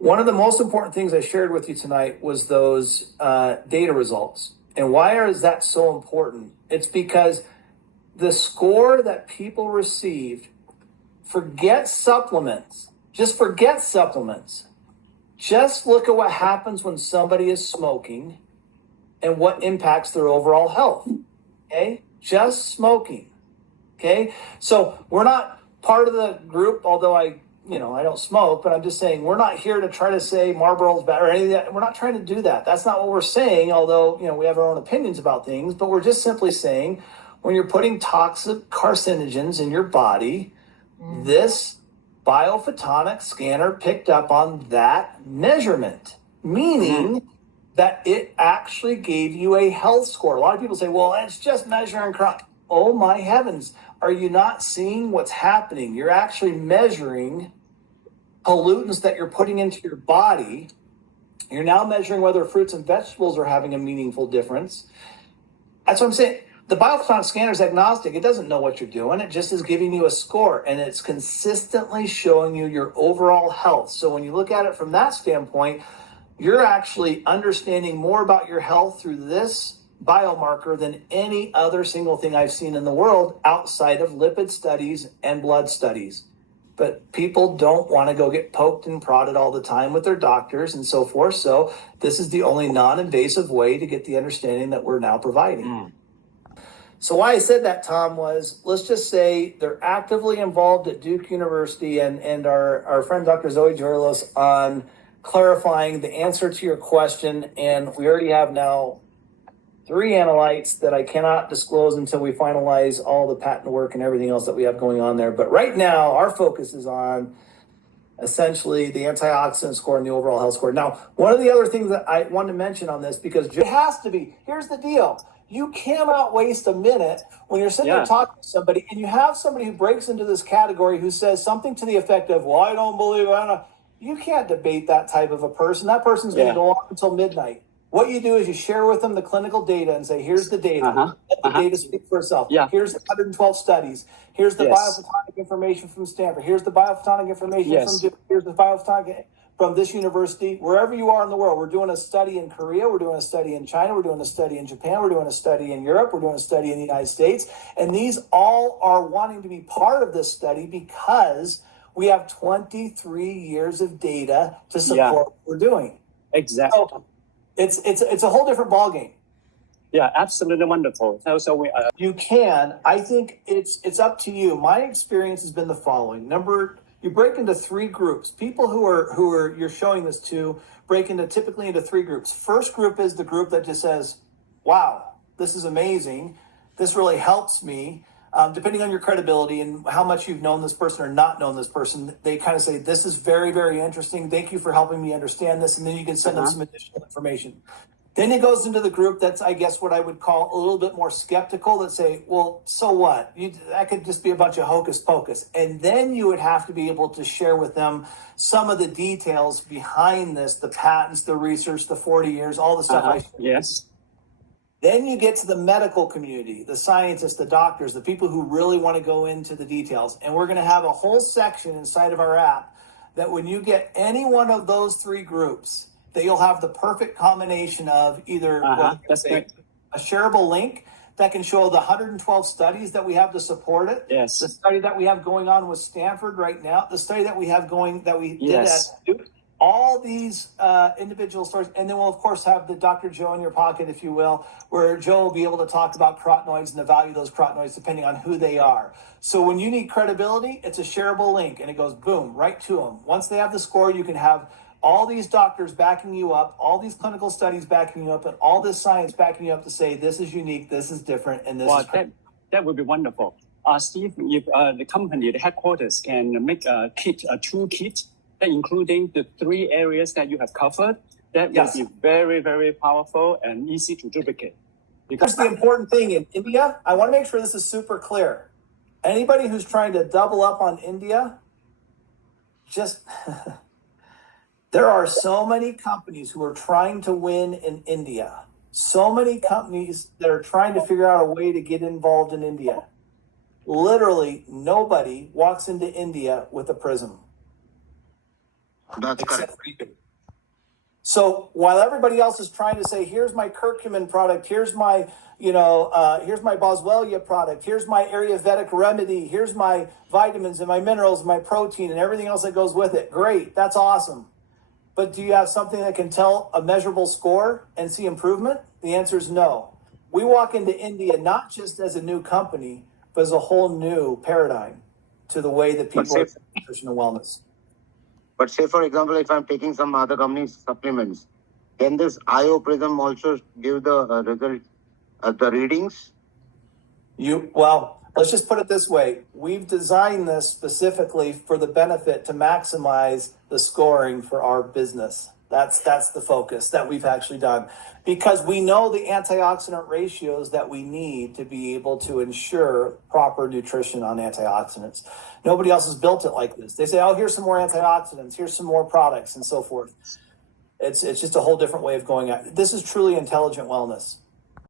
One of the most important things I shared with you tonight was those data results. And why is that so important? It's because the score that people received, forget supplements, just forget supplements. Just look at what happens when somebody is smoking and what impacts their overall health. Okay? Just smoking. Okay? So we're not part of the group, although I don't smoke, but I'm just saying we're not here to try to say Marlboro's bad or any of that. We're not trying to do that. That's not what we're saying, although, we have our own opinions about things, but we're just simply saying when you're putting toxic carcinogens in your body, this biophotonic scanner picked up on that measurement, meaning that it actually gave you a health score. A lot of people say, well, it's just measuring crime. Oh my heavens. Are you not seeing what's happening? You're actually measuring pollutants that you're putting into your body. You're now measuring whether fruits and vegetables are having a meaningful difference. That's what I'm saying. The biophotonic scanner is agnostic. It doesn't know what you're doing. It just is giving you a score, and it's consistently showing you your overall health. So when you look at it from that standpoint, you're actually understanding more about your health through this biomarker than any other single thing I've seen in the world outside of lipid studies and blood studies. But people don't want to go get poked and prodded all the time with their doctors and so forth. So this is the only non-invasive way to get the understanding that we're now providing. So why I said that, Tom, was let's just say they're actively involved at Duke University and our friend Dr. Zoe Jorlos on clarifying the answer to your question. And we already have now 3 analytes that I cannot disclose until we finalize all the patent work and everything else that we have going on there. But right now, our focus is on essentially the antioxidant score and the overall health score. Now, one of the other things that I wanted to mention on this, because it has to be, here's the deal. You cannot waste a minute when you're sitting there talking to somebody and you have somebody who breaks into this category who says something to the effect of, well, I don't believe it. You can't debate that type of a person. That person's going to go on until midnight. What you do is you share with them the clinical data and say, here's the data. Let the data speak for itself. Here's the 112 studies. Here's the biophotonic information from Stanford. Here's the biophotonic information from Duke. Here's the biophotonic from this university. Wherever you are in the world, we're doing a study in Korea. We're doing a study in China. We're doing a study in Japan. We're doing a study in Europe. We're doing a study in the United States. And these all are wanting to be part of this study because we have 23 years of data to support what we're doing. Exactly. So, it's a whole different ballgame. Yeah, absolutely wonderful. So we you can. I think it's up to you. My experience has been the following. You break into 3 groups. People who are you're showing this to break typically into 3 groups. First group is the group that just says, "Wow, this is amazing. This really helps me." Depending on your credibility and how much you've known this person or not known this person, they kind of say, this is very, very interesting. Thank you for helping me understand this. And then you can send them some additional information. Then it goes into the group that's, I guess, what I would call a little bit more skeptical that say, well, so what? That could just be a bunch of hocus pocus. And then you would have to be able to share with them some of the details behind this, the patents, the research, the 40 years, all the stuff. Yes. Then you get to the medical community, the scientists, the doctors, the people who really want to go into the details. And we're going to have a whole section inside of our app that when you get any one of those 3 groups, that you'll have the perfect combination of either a shareable link that can show the 112 studies that we have to support it. Yes. The study that we have going on with Stanford right now, the study that we have going that we did at Duke. All these individual stories, and then we'll, of course, have the Dr. Joe in your pocket, if you will, where Joe will be able to talk about carotenoids and the value of those carotenoids depending on who they are. So when you need credibility, it's a shareable link, and it goes, boom, right to them. Once they have the score, you can have all these doctors backing you up, all these clinical studies backing you up, and all this science backing you up to say, this is unique, this is different, and this is... That would be wonderful. Steve, if the company, the headquarters, can make a kit, a toolkit, including the 3 areas that you have covered, that will be very, very powerful and easy to duplicate. Because the important thing in India, I want to make sure this is super clear. Anybody who's trying to double up on India, just there are so many companies who are trying to win in India. So many companies that are trying to figure out a way to get involved in India. Literally, nobody walks into India with a Prysm. That's except correct. for you. So while everybody else is trying to say, here's my curcumin product, here's my, here's my boswellia product, here's my Ayurvedic remedy, here's my vitamins and my minerals, and my protein and everything else that goes with it. Great, that's awesome. But do you have something that can tell a measurable score and see improvement? The answer is no. We walk into India not just as a new company, but as a whole new paradigm to the way that people are nutrition and wellness. But say, for example, if I'm taking some other company's supplements, can this Prysm also give the result, the readings? Let's just put it this way. We've designed this specifically for the benefit to maximize the scoring for our business. That's the focus that we've actually done, because we know the antioxidant ratios that we need to be able to ensure proper nutrition on antioxidants. Nobody else has built it like this. They say, oh, here's some more antioxidants, here's some more products, and so forth. It's just a whole different way of going at it. This is truly intelligent wellness.